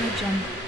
Audio Jungle.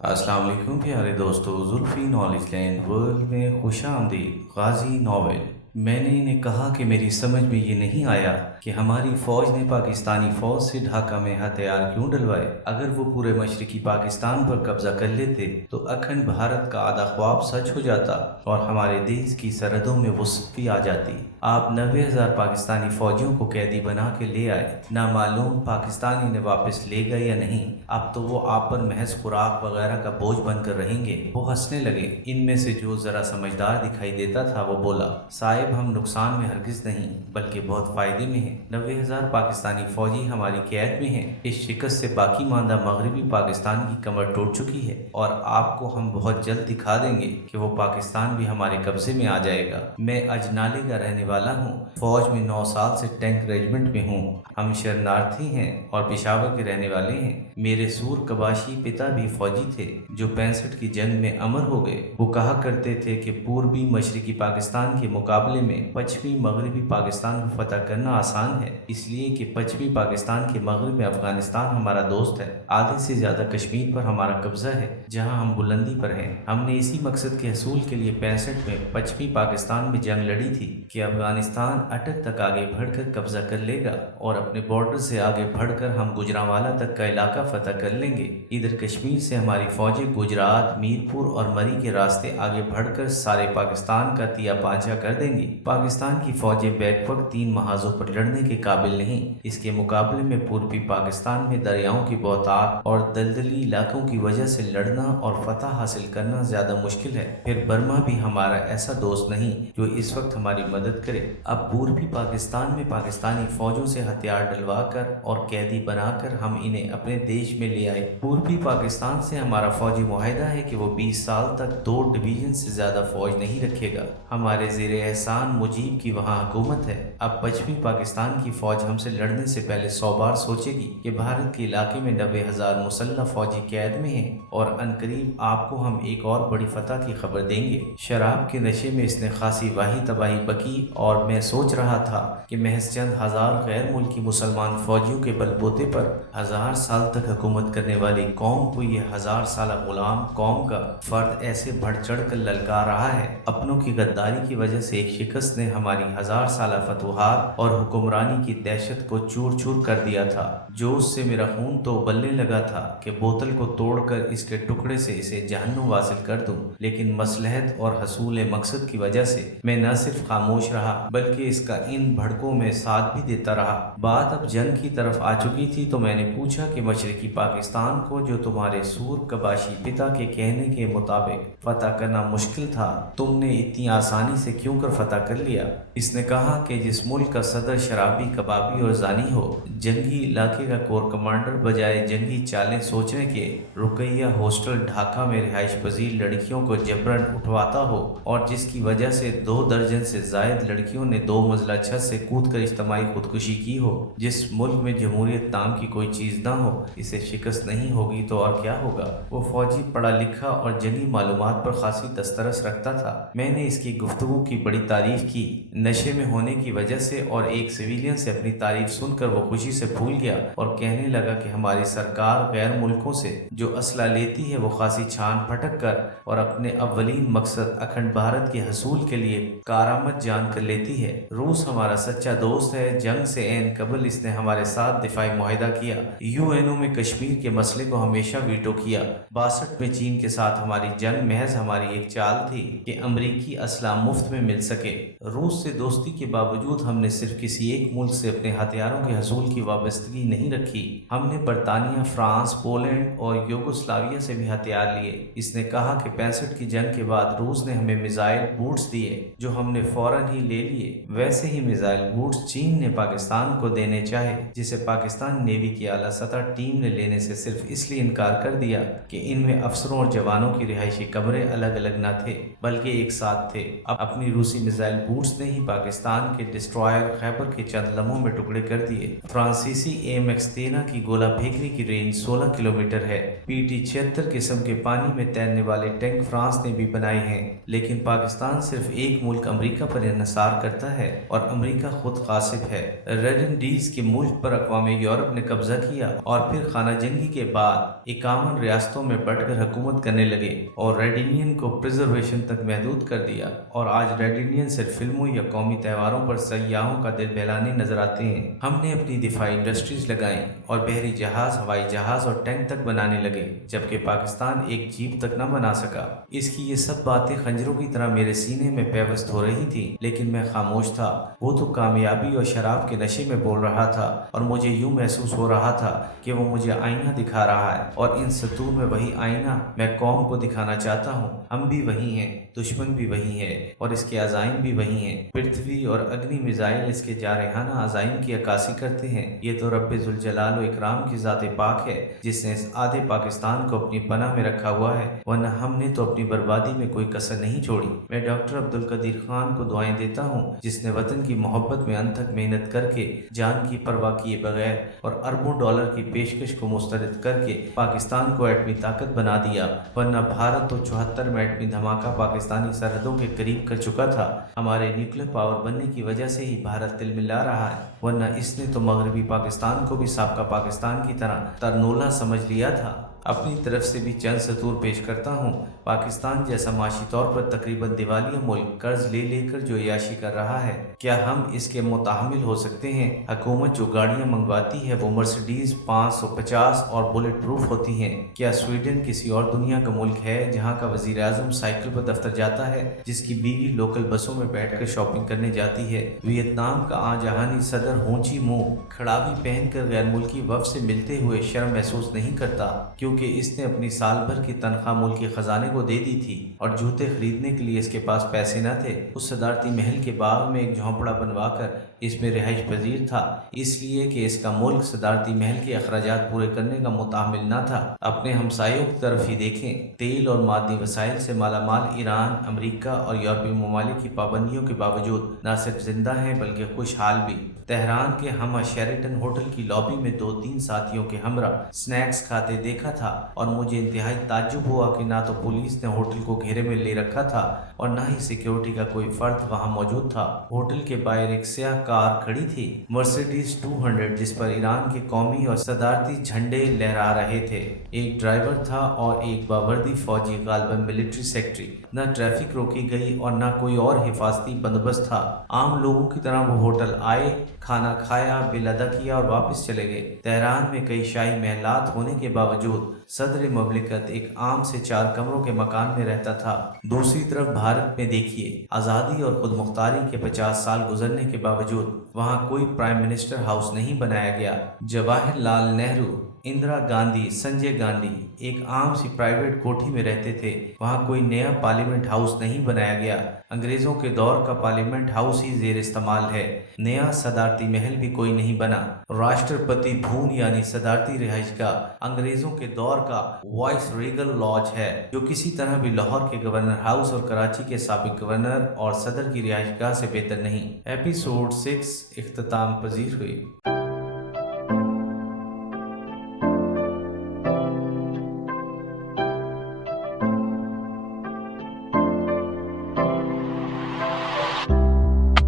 अस्सलाम वालेकुम प्यारे दोस्तों, जुल्फ़ी नॉलेज लैंड वर्ल्ड में खुश आमदीद। गाजी नॉवेल। मैंने इन्हें कहा कि मेरी समझ में ये नहीं आया कि हमारी फ़ौज ने पाकिस्तानी फ़ौज से ढाका में हथियार क्यों डलवाए। अगर वो पूरे मशरकी पाकिस्तान पर कब्जा कर लेते तो अखंड भारत का आधा ख्वाब सच हो जाता और हमारे देश की सरहदों में वसअत भी आ जाती। आप 90,000 पाकिस्तानी फ़ौजियों को कैदी बना के ले आए, ना मालूम पाकिस्तान इन्हें वापस ले गए या नहीं। अब तो वो आप पर महज खुराक वगैरह का बोझ बनकर रहेंगे। वो हंसने लगे। इनमें से जो जरा समझदार दिखाई देता था वो बोला, साहिब हम नुकसान में हरगिज नहीं बल्कि बहुत फायदे में हैं। 90,000 पाकिस्तानी फौजी हमारी कैद में हैं। इस शिकस्त से बाकी मांदा मगरबी पाकिस्तान की कमर टूट चुकी है और आपको हम बहुत जल्द दिखा देंगे कि वो पाकिस्तान भी हमारे कब्जे में आ जाएगा। मैं अजनाले का रहने वाला हूँ, फौज में 9 साल से टैंक रेजिमेंट में हूँ। हम शरणार्थी हैं और पेशावर के रहने वाले हैं। मेरे सूर कबाशी पिता भी फौजी थे जो 65 की जंग में अमर हो गए। वो कहा करते थे कि पूर्वी मशरकी पाकिस्तान के मुकाबले में पश्चिमी मगरबी पाकिस्तान को फतह करना आसान है, इसलिए कि पश्चिमी पाकिस्तान के मगरब में अफगानिस्तान हमारा दोस्त है। आधे से ज्यादा कश्मीर पर हमारा कब्जा है जहां हम बुलंदी पर हैं। हमने इसी मकसद के हसूल के लिए 65 में पश्चिमी पाकिस्तान में जंग लड़ी थी कि अफगानिस्तान अटक तक आगे बढ़कर कब्जा कर लेगा और अपने बॉर्डर से आगे बढ़कर हम गुजरांवाला तक का इलाका फतह कर लेंगे। इधर कश्मीर से हमारी फौजें गुजरात, मीरपुर और मरी के रास्ते आगे बढ़कर सारे पाकिस्तान का तिया पांचा कर देंगी। पाकिस्तान की फौजें बैक वक्त 3 महाजों पर लड़ने के काबिल नहीं। इसके मुकाबले में पूर्वी पाकिस्तान में दरियाओं की बहुतायत और दलदली इलाकों की वजह से लड़ना और फतह हासिल करना ज्यादा मुश्किल है। फिर बर्मा भी हमारा ऐसा दोस्त नहीं जो इस वक्त हमारी मदद करे। अब पूर्वी पाकिस्तान में पाकिस्तानी फौजों से हथियार डलवा कर और कैदी बनाकर हम इन्हें अपने देश में ले आए। पूर्वी पाकिस्तान से हमारा फौजी मुआहिदा है कि वो 20 साल तक 2 डिवीजन से ज्यादा फौज नहीं रखेगा। हमारे ज़ेरे एहसान मुजीब की वहाँ हुकूमत है। अब पश्चिमी पाकिस्तान की फौज हमसे लड़ने से पहले 100 बार सोचेगी कि भारत के इलाके में 90,000 मुसल्लह फौजी कैद में हैं और अनकरीब आपको हम एक और बड़ी फतह की खबर देंगे। शराब के नशे में इसने खासी वाही तबाही बकी और मैं सोच रहा था कि महज चंद हजार गैर मुल्की मुसलमान फौजियों के बलबूते पर 1000 साल तक हुकूमत करने वाली कौम को ये 1000 साल गुलाम कौम का फर्द ऐसे बढ़ चढ़ कर ललकार रहा है। अपनों की गद्दारी की वजह से एक शिकस्त ने हमारी 1000 साल फतवाहात और हुक्मरानी की दहशत को चूर चूर कर दिया था। जोश से मेरा खून तो उबलने लगा था कि बोतल को तोड़कर इसके टुकड़े से इसे जहन्नुम वासिल कर दूं, लेकिन मसलहत और हसूल मकसद की वजह से मैं न सिर्फ खामोश रहा बल्कि इसका इन भड़कों में साथ भी देता रहा। बात अब जंग की तरफ आ चुकी थी तो मैंने पूछा कि मशरकी पाकिस्तान को जो तुम्हारे सूर कबाशी पिता के कहने के मुताबिक फतह करना मुश्किल था, तुमने इतनी आसानी से क्यों कर फतह कर लिया। इसने कहा कि जिस मुल्क का सदर शराबी, कबाबी और जानी हो, जंगी इलाके का कोर कमांडर बजाय जंगी चालें सोचने के रुकैया हॉस्टल ढाका में रिहाइश पजीर लड़कियों को जबरन उठवाता हो और जिसकी वजह से 2 दर्जन से जायद लड़कियों ने 2 मंजिला छत से कूद कर इज्तिमाई खुदकुशी की हो। जिस मुल्क में जमहूरियत नाम की कोई चीज ना हो, इसे शिकस्त नहीं होगी तो और क्या होगा। वो फौजी पढ़ा लिखा और जंगी मालूमात पर खासी दस्तरस रखता था। मैंने इसकी गुफ्तगू की बड़ी तारीफ की। नशे में होने की वजह से और एक सिविलियन से अपनी तारीफ सुनकर वो खुशी से फूल गया और कहने लगा कि हमारी सरकार गैर मुल्कों से जो असला लेती है वो खासी छान फटक कर और अपने अव्वलीन मकसद अखंड भारत के हसूल के लिए कारामद जान कर लेती है। रूस हमारा सच्चा दोस्त है। जंग से एन कबल इसने हमारे साथ दिफाई मुआहिदा किया। यूएनओ में कश्मीर के मसले को हमेशा वीटो किया। 62 में चीन के साथ हमारी जंग महज हमारी एक चाल थी कि अमरीकी असला मुफ्त में मिल सके। रूस से दोस्ती के बावजूद हमने सिर्फ किसी एक मुल्क से अपने हथियारों के हसूल की वाबस्तगी नहीं रखी। हमने बरतानिया, फ्रांस, पोलैंड और यूगोस्लाविया से भी हथियार लिए। इसने कहा कि 65 की जंग के बाद रूस ने हमें मिसाइल बूट्स दिए जो हमने फौरन ही ले लिए। वैसे ही मिसाइल बूट्स चीन ने पाकिस्तान को देने चाहे, जिसे पाकिस्तान नेवी की आला सतह टीम ने लेने से सिर्फ इसलिए इनकार कर दिया कि इनमें अफसरों और जवानों की रिहायशी कमरे अलग अलग न थे बल्कि एक साथ थे। अब अपनी रूसी میزائل بوٹس نے ہی پاکستان کے ڈسٹرائر خیبر کے چند لمحوں میں ٹکڑے کر دیے۔ فرانسیسی AMX-13 کی گولہ پھینکنے کی رینج 16 کلومیٹر ہے۔ PT-76 قسم کے پانی میں تیرنے والے ٹینک فرانس نے بھی بنائے ہیں، لیکن پاکستان صرف ایک ملک امریکہ پر انحصار کرتا ہے اور امریکہ خود غاصب ہے۔ ریڈ انڈیز کے ملک پر اقوام یورپ نے قبضہ کیا اور پھر خانہ جنگی کے بعد 51 ریاستوں میں بٹ کر حکومت کرنے لگے اور ریڈ انڈین کو پریزرویشن تک محدود کر دیا، اور آج ریڈ انڈین صرف فلموں یا قومی تہواروں پر سیاحوں کا دل بہلانے نظر آتے ہیں۔ ہم نے اپنی دفاعی انڈسٹریز لگائیں اور بحری جہاز، ہوائی جہاز اور ٹینک تک بنانے لگے، جبکہ پاکستان ایک جیپ تک نہ بنا سکا۔ اس کی یہ سب باتیں خنجروں کی طرح میرے سینے میں پیوست ہو رہی تھی، لیکن میں خاموش تھا۔ وہ تو کامیابی اور شراب کے نشے میں بول رہا تھا اور مجھے یوں محسوس ہو رہا تھا کہ وہ مجھے آئینہ دکھا رہا ہے، اور ان سطور میں وہی آئینہ میں قوم کو دکھانا چاہتا ہوں۔ ہم بھی وہی ہیں، دشمن بھی وہی ہے اور اس کے عزائم بھی وہی ہیں۔ پرتھوی اور اگنی میزائل اس کے جارحانہ عزائم کی عکاسی کرتے ہیں۔ یہ تو رب ذوالجلال و اکرام کی ذات پاک ہے جس نے اس آدھے پاکستان کو اپنی پناہ میں رکھا ہوا ہے، ورنہ ہم نے تو اپنی بربادی میں کوئی کسر نہیں چھوڑی۔ میں ڈاکٹر عبدالقدیر خان کو دعائیں دیتا ہوں، جس نے وطن کی محبت میں انتھک محنت کر کے، جان کی پرواہ کیے بغیر اور اربوں ڈالر کی پیشکش کو مسترد کر کے پاکستان کو ایٹمی طاقت بنا دیا، ورنہ بھارت تو 74 میں ایٹمی دھماکہ پاکستانی سرحدوں کے قریب کر چکا تھا۔ ہمارے نیوکلیر پاور بننے کی وجہ سے ہی بھارت تلملا رہا ہے، ورنہ اس نے تو مغربی پاکستان کو بھی سابقہ پاکستان کی طرح ترنولا سمجھ لیا تھا۔ اپنی طرف سے بھی چند سطور پیش کرتا ہوں۔ پاکستان جیسا معاشی طور پر تقریباً دیوالیہ ملک قرض لے لے کر جو عیاشی کر رہا ہے، کیا ہم اس کے متحمل ہو سکتے ہیں؟ حکومت جو گاڑیاں منگواتی ہے وہ مرسڈیز 550 اور بلٹ پروف ہوتی ہیں۔ کیا سویڈن کسی اور دنیا کا ملک ہے جہاں کا وزیر اعظم سائیکل پر دفتر جاتا ہے، جس کی بیوی لوکل بسوں میں بیٹھ کر شاپنگ کرنے جاتی ہے؟ ویتنام کا جہانی صدر ہونچی منہ کھڑاوی پہن کر غیر ملکی وفد سے ملتے ہوئے شرم محسوس نہیں کرتا، کیونکہ اس نے اپنی سال بھر کی تنخواہ ملکی خزانے کو دے دی تھی اور جوتے خریدنے کے لیے اس کے پاس پیسے نہ تھے۔ اس صدارتی محل کے باغ میں ایک جھونپڑا بنوا کر اس میں رہائش پذیر تھا، اس لیے کہ اس کا ملک صدارتی محل کے اخراجات پورے کرنے کا متحمل نہ تھا۔ اپنے ہمسایوں کی طرف ہی دیکھیں، تیل اور معدنی وسائل سے مالا مال ایران، امریکہ اور یورپی ممالک کی پابندیوں کے باوجود نہ صرف زندہ ہیں بلکہ خوشحال بھی۔ تہران کے ہمہ شیریٹن ہوٹل کی لابی میں 2-3 ساتھیوں کے ہمراہ سنیکس کھاتے دیکھا تھا، اور مجھے انتہائی تعجب ہوا کہ نہ تو پولیس نے ہوٹل کو گھیرے میں لے رکھا تھا اور نہ ہی سیکیورٹی کا کوئی فرد وہاں موجود تھا۔ ہوٹل کے باہر ایک سیاہ کار کھڑی تھی، مرسیڈیز 200، جس پر ایران کے قومی اور صدارتی جھنڈے لہرا رہے تھے۔ ایک ڈرائیور تھا اور ایک باوردی فوجی، غالباً ملٹری سیکرٹری۔ نہ ٹریفک روکی گئی اور نہ کوئی اور حفاظتی بندوبست تھا۔ عام لوگوں کی طرح وہ ہوٹل آئے، کھانا کھایا، بل ادا کیا اور واپس چلے گئے۔ تہران میں کئی شاہی محلات ہونے کے باوجود صدر مملکت ایک عام سے 4 کمروں کے مکان میں رہتا تھا۔ دوسری طرف بھارت میں دیکھیے، آزادی اور خود مختاری کے 50 سال گزرنے کے باوجود وہاں کوئی پرائم منسٹر ہاؤس نہیں بنایا گیا۔ جواہر لال نہرو، اندرا گاندھی، سنجے گاندھی ایک عام سی پرائیویٹ کوٹھی میں رہتے تھے۔ وہاں کوئی نیا پارلیمنٹ ہاؤس نہیں بنایا گیا۔ انگریزوں کے دور کا پارلیمنٹ ہاؤس ہی زیر استعمال ہے۔ نیا صدارتی محل بھی کوئی نہیں بنا۔ راشٹرپتی بھون یعنی صدارتی رہائش گاہ انگریزوں کے دور کا وائس ریگل لاج ہے، جو کسی طرح بھی لاہور کے گورنر ہاؤس اور کراچی کے سابق گورنر اور صدر کی رہائش گاہ سے بہتر نہیں۔ ایپیسوڈ 6 اختتام پذیر ہوئی۔